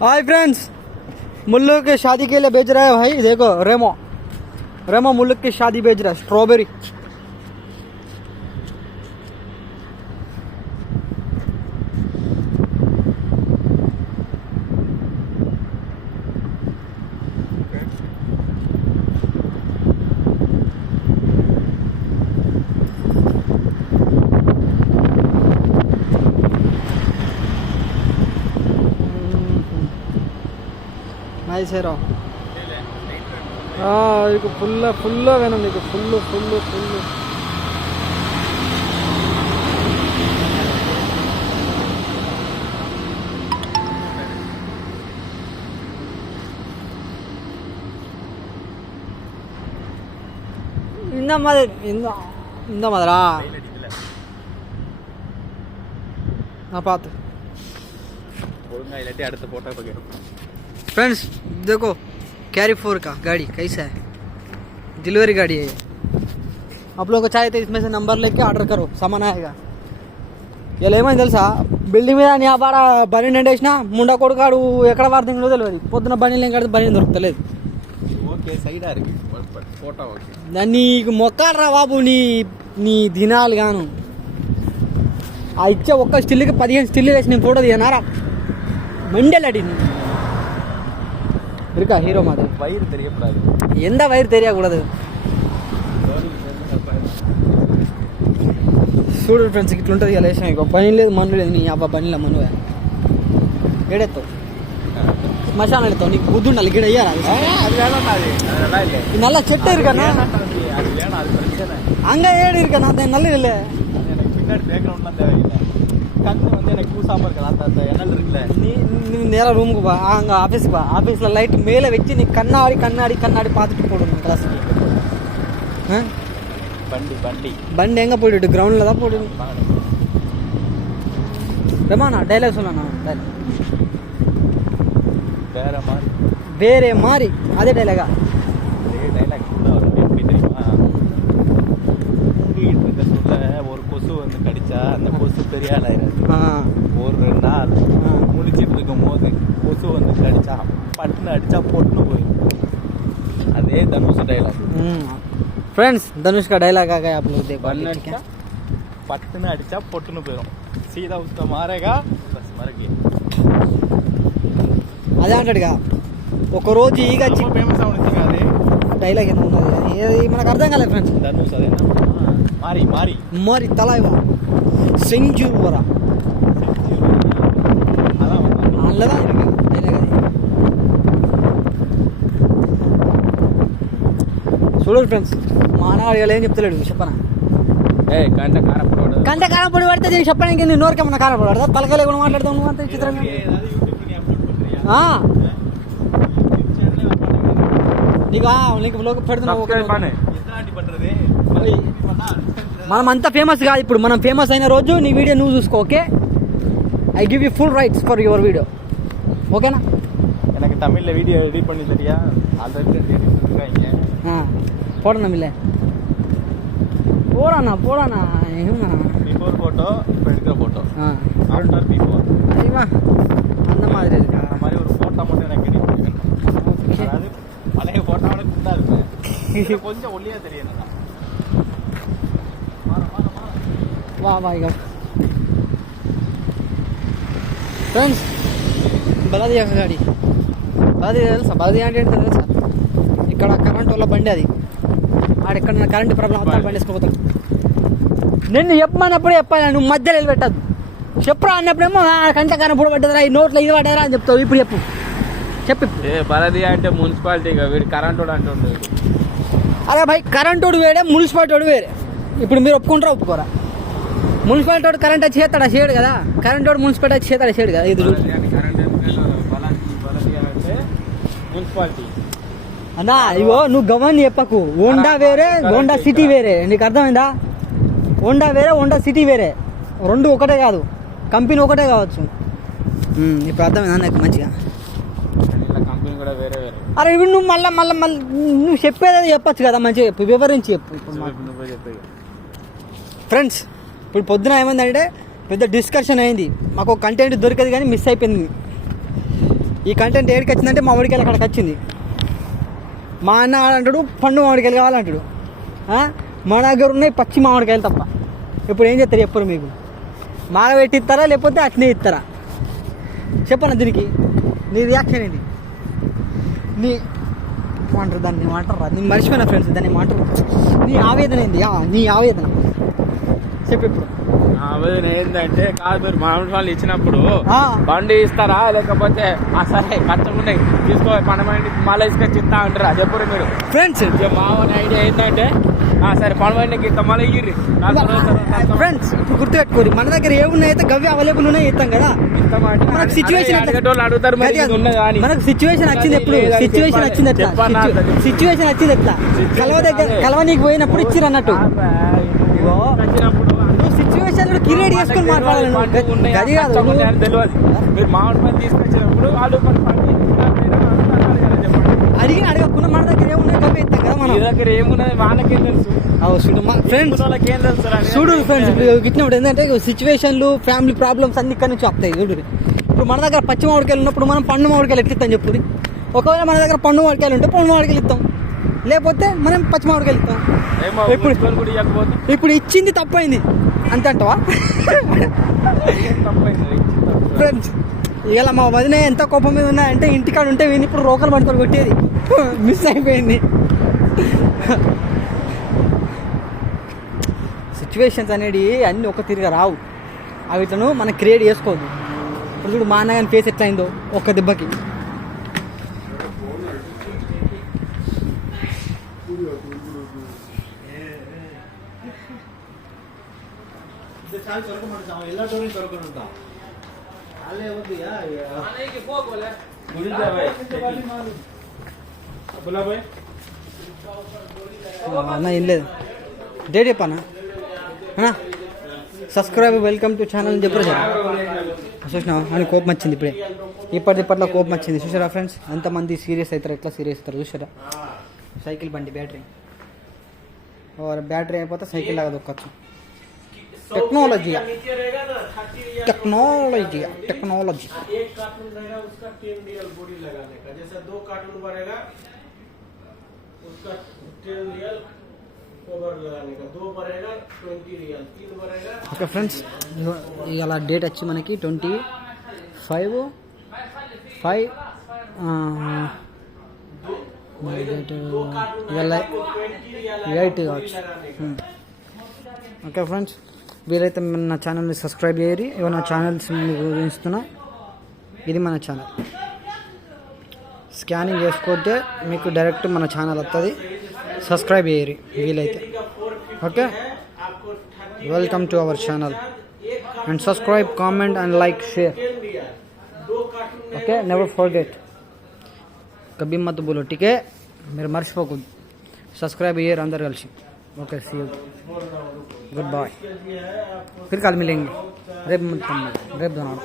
Hi friends, mullu के शादी के लिए बेच रहा है भाई। देखो रेमो रेमो मुल्लू की शादी बेच रहा है। Strawberry nice hero. నీకు ఫుల్ వేணும், నీకు ఫుల్ இந்த மாதிரா நான் பார்த்து அடுத்த போட்டோ. फ्रेंड्स देखो कैरी 4 का गाड़ी कैसा है, डिलीवरी गाड़ी है ये. आप लोगों को चाहे तो इसमें से नंबर लेके ऑर्डर करो, सामान आएगा. ఇలా ఏమైంది తెలుసా, బిల్డింగ్ మీద నీ బాడ బనీ ఎండేసిన ముండా కొడుకాడు ఎక్కడ వాడుతుందో తెలియదు. పొద్దున బనీలు ఏం కడితే బనీ దొరుకుతలేదు. నీకు మొక్కాలరా బాబు, నీ దినాలు గాను. ఆ ఇచ్చే ఒక్క స్టిల్కి 15 స్టిల్ వేసి నేను ఫోటో తీయనారా மெண்டலடி. நீ இருக்கா ஹீரோ மாதிரி வயிறு தெரியக்கூடாது, எந்த வயிறு தெரியக்கூடாது. చూడు ఫ్రెండ్స్ ఇట్లుంటుంది ఇలా వేసాం. ఇక పని లేదు మన్ను లేదు, నీ అబ్బా పనిలో మనువే ఏడెత్తావు శ్మశానం వెళ్తావు. నీకు బుద్ధి ఉండాలి, గిడ అయ్యారా నల్ల చెట్టు ఇరుకన్నా అంగ ఏడు ఇరుకన్నా దాని నల్ల இல்லை நீ நேராக ரூமுக்கு பா, அங்கே ஆஃபீஸுக்கு பா. ஆஃபீஸில் லைட் மேலே வச்சு நீ கண்ணாடி பார்த்துட்டு போடணும் கிளாஸுக்கு. பண்டி எங்கே போயிட்டு கிரவுண்டில் தான் போடணும். ரமாண்ணா டைலாக் சொல்லண்ணா. வேற மாதிரி அதே டைலாகா? ஒரு கொசு வந்து கடிச்சா அந்த கொசு பெரிய ஆளாயிராது. ஒரு நாள் முடிச்சிட்டு இருக்கும் போது கொசு வந்து கடிச்சா பட்டுன்னு அடிச்சா பொட்டுன்னு போயிடும். அதே தனுஷ் டைலாக். फ्रेंड्स धनुष का डायलॉग आ गया आप लोग देखो. पट्टने अടിचा పొట్టును పోయిరం సీదా ఉత్త మారేగా బస్ మరకి అదే అంటాడుగా. ఒక రోజు ఈగ ఫేమస్ అవుతుంది కాదే డైలాగ్ ఎంత ఉన్నది, ఏది మనకు అర్థం కాలేదు ఫ్రెండ్స్. ధనుష్ అదేనా మారి తలైవా செஞ்சூர் வரா நல்லதான் இருக்கு డైలాగ్ అది. చూడు ఫ్రెండ్స్, మానవాడిగా ఏం చెప్తలేడు చెప్పనా. కంట కారపొడి పడితే నేను చెప్పడానికి నేను నోరికేమన్నా కారపొడి పడతా, తలకాయలు కూడా మాట్లాడతావు నువ్వు అంత చిత్రంగా. నీకు లోక పెడుతున్నావు. మనం అంతా ఫేమస్ కాదు ఇప్పుడు, మనం ఫేమస్ అయిన రోజు నీ వీడియో నువ్వు చూసుకో. Okay, I give you full rights for your video. ஓகேண்ணா? எனக்கு தமிழில் வீடியோ எடிட் பண்ணி சரியா ஆல்ரெடி இருக்காங்க. போடணும் இல்லை போடாண்ணா ஏன்னா பிஃபோர் ஃபோட்டோ இப்போ எடுக்கிற ஃபோட்டோ ஆஃப்டர் பிஃபோர் அதிகமா அந்த மாதிரி இருக்கா? அந்த மாதிரி ஒரு ஃபோட்டோ மட்டும் எனக்கு எடிட் பண்ணி வேணும். அதாவது பழைய ஃபோட்டோவோட குண்டா இருப்பேன், கொஞ்சம் ஒல்லியாக தெரியணும். வா இక ఫ్రెండ్స్, బలదియా గాడి తెలుసా? బలదియా అంటే ఏంటో తెలుసా? ఇక్కడ కరెంట్ వల్ల బండి అది ఆడెక్కడ కరెంట్ ప్రాబ్లం అంతా బండి వేసుకోపోతాం. నిన్ను చెప్పమన్నప్పుడు చెప్పాలి, నువ్వు మధ్యలో వెళ్ళిపెట్టద్దు. చెప్పురా అన్నప్పుడేమో కంట కనపూడ పడ్డదిరా, ఈ నోట్లో ఇది పడ్డదిరా అని చెప్తావు. ఇప్పుడు చెప్పు బలదియా అంటే మున్సిపాలిటీ, వీడు కరెంట్ వాడు అంటుండే. అరే భాయ్, కరెంట్ వాడు వేరే, మున్సిపాలిటీ వాడు వేరే. ఇప్పుడు మీరు ఒప్పుకుంటారా ఒప్పుకోరా? మున్సిపాలిటీ వాడు కరెంట్ వచ్చి చేస్తాడా? చేయడు కదా. కరెంట్ వాడు మున్సిపాలిటీ వచ్చి చేస్తాడా? చేయడు కదా. ఇది మున్సిపాలిటీ అన్నా, ఇగో నువ్వు గవర్ని చెప్పకు. హోండా వేరే, హోండా సిటీ వేరే. నీకు అర్థమైందా? హోండా వేరే, హోండా సిటీ వేరే, రెండు ఒకటే కాదు, కంపెనీ ఒకటే కావచ్చు. ఇప్పుడు అర్థమైందా నాకు మంచిగా? కంపెనీ కూడా వేరే వేరే. అరే నువ్వు మళ్ళీ నువ్వు చెప్పేది చెప్పచ్చు కదా, మంచిగా చెప్పు, వివరించి చెప్పు. ఫ్రెండ్స్, ఇప్పుడు పొద్దున ఏమైందంటే పెద్ద డిస్కషన్ అయింది. మాకు కంటెంట్ దొరికేది కానీ మిస్ అయిపోయింది. ఈ కంటెంట్ ఏడికి వచ్చిందంటే మామిడికాయలు అక్కడికి వచ్చింది. మా అన్న అంటాడు పండు మామిడికాయలు కావాలంటాడు. మా దగ్గర ఉన్నాయి పచ్చి మామిడికాయలు తప్ప. ఇప్పుడు ఏం చేస్తారు చెప్పరు మీకు? మాగ పెట్టి ఇస్తారా లేకపోతే అట్నే ఇస్తారా చెప్పనా? దీనికి నీ రియాక్షన్ ఏంటి? నీ ఏమంటారు దాన్ని, ఏమంటారా? నేను మర్చిపోయినా ఫ్రెండ్స్, దాన్ని ఏమంటారు? నీ ఆవేదన ఏంది? నీ ఆవేదన చెప్పు ఇప్పుడు. ఆవేదన ఏంటంటే, కాదు మీరు మామిడి వాళ్ళు ఇచ్చినప్పుడు బండి ఇస్తారా లేకపోతే సరే కష్టమున్నాయి తీసుకో పనమండి మళ్ళీ తీసుకొచ్చి ఇస్తా అంటారా చెప్పరు మీరు ఫ్రెండ్స్? మామూలు ఐడియా ఏంటంటే సరే పనమండికి ఇస్తాం మళ్ళీ ఇయ్యి ఫ్రెండ్స్. ఇప్పుడు గుర్తుపెట్టుకోరు, మన దగ్గర ఏమున్నాయితే గవి అవైలబుల్ ఉన్నాయి ఇస్తాం కదా. మనకు సిచ్యువేషన్ అడుగుతారు మనకు సిచ్యువేషన్ వచ్చింది ఎప్పుడు? సిచ్యువేషన్ వచ్చింది ఎట్లా? సిచ్యువేషన్ వచ్చింది ఎట్లా? కలవ నీకు పోయినప్పుడు ఇచ్చిర్రు అన్నట్టు. నువ్వు సిచ్యువేషన్ క్రియేట్ చేసుకొని మాట్లాడాలి. అది కాదు తెలియదు. మీరు మామిడి పని తీసుకొచ్చినప్పుడు అడగకుండా మన దగ్గర ఏమున్నాయి గవి ఇస్తాం కదా. మన దగ్గర ఏమున్నది వాళ్ళకేం తెలుసు. ఫ్రెండ్స్ చూడు ఫ్రెండ్స్, ఇప్పుడు గిట్టినప్పుడు ఏంటంటే సిచ్యువేషన్లు ఫ్యామిలీ ప్రాబ్లమ్స్ అన్ని ఇక్కడ నుంచి వస్తాయి. చూడు ఇప్పుడు మన దగ్గర పచ్చి మామిడికాయలు ఉన్నప్పుడు మనం పండు మామిడికాయలు ఎట్లిస్తాం చెప్పుది. ఒకవేళ మన దగ్గర పండు మామిడికాయలు ఉంటే పండు మామిడికాయలు ఇస్తాం, లేకపోతే మనం పచ్చి మామిడికాయలు ఇస్తాం. ఇప్పుడు ఇచ్చింది తప్పైంది అంతే అంటవా? ఫ్రెండ్స్ ఇలా మా వదిన ఎంత కోపం మీద ఉన్నాయంటే ఇంటికాడ ఉంటే వీని ఇప్పుడు రోకలు పట్టుకొని కొట్టేది మిస్ అయిపోయింది. సిచ్యువేషన్స్ అనేది అన్నీ ఒక తిరిగా రావు, అవిట్లను మనం క్రియేట్ చేసుకోవద్దు. ఇప్పుడు చూడు మా అన్నగాని ఫేస్ ఎట్లా అయిందో ఒక్క దెబ్బకి. అన్న ఏం లేదు, డేట్ చెప్పానా? సబ్స్క్రైబ్ వెల్కమ్ టు ఛానల్ అని చెప్పారు సార్. చూసినావా అని కోపం వచ్చింది ఇప్పుడే, ఇప్పట్లో కోపం వచ్చింది. చూసారా ఫ్రెండ్స్ ఎంతమంది సీరియస్ అవుతారు, ఎట్లా సీరియస్ అవుతారు చూసారా? సైకిల్ బండి బ్యాటరీ అయిపోతే సైకిల్ లాగా దొక్కచ్చు. టెక్నాలజీ ఓకే ఫ్రెండ్స్, ఇలా డేట్ వచ్చి మనకి 25/5 8 కావచ్చు. ఓకే ఫ్రెండ్స్, వీలైతే నా ఛానల్ని సబ్స్క్రైబ్ చేయరు. ఏమైనా ఛానల్స్ మీకు చూపిస్తున్నా, ఇది మన ఛానల్. స్కానింగ్ చేసుకుంటే మీకు డైరెక్ట్ మన ఛానల్ వస్తుంది. సబ్స్క్రైబ్ చేయరు వీలైతే. Okay, welcome to our channel and subscribe, comment and like, share. Okay, never forget, కభీ మత్ బోలో. టీకే, మీరు మర్చిపోకూడదు, సబ్స్క్రైబ్ చేయరు అందరు కలిసి. Okay, see you, good bye. फिर कल मिलेंगे. रेप दोनों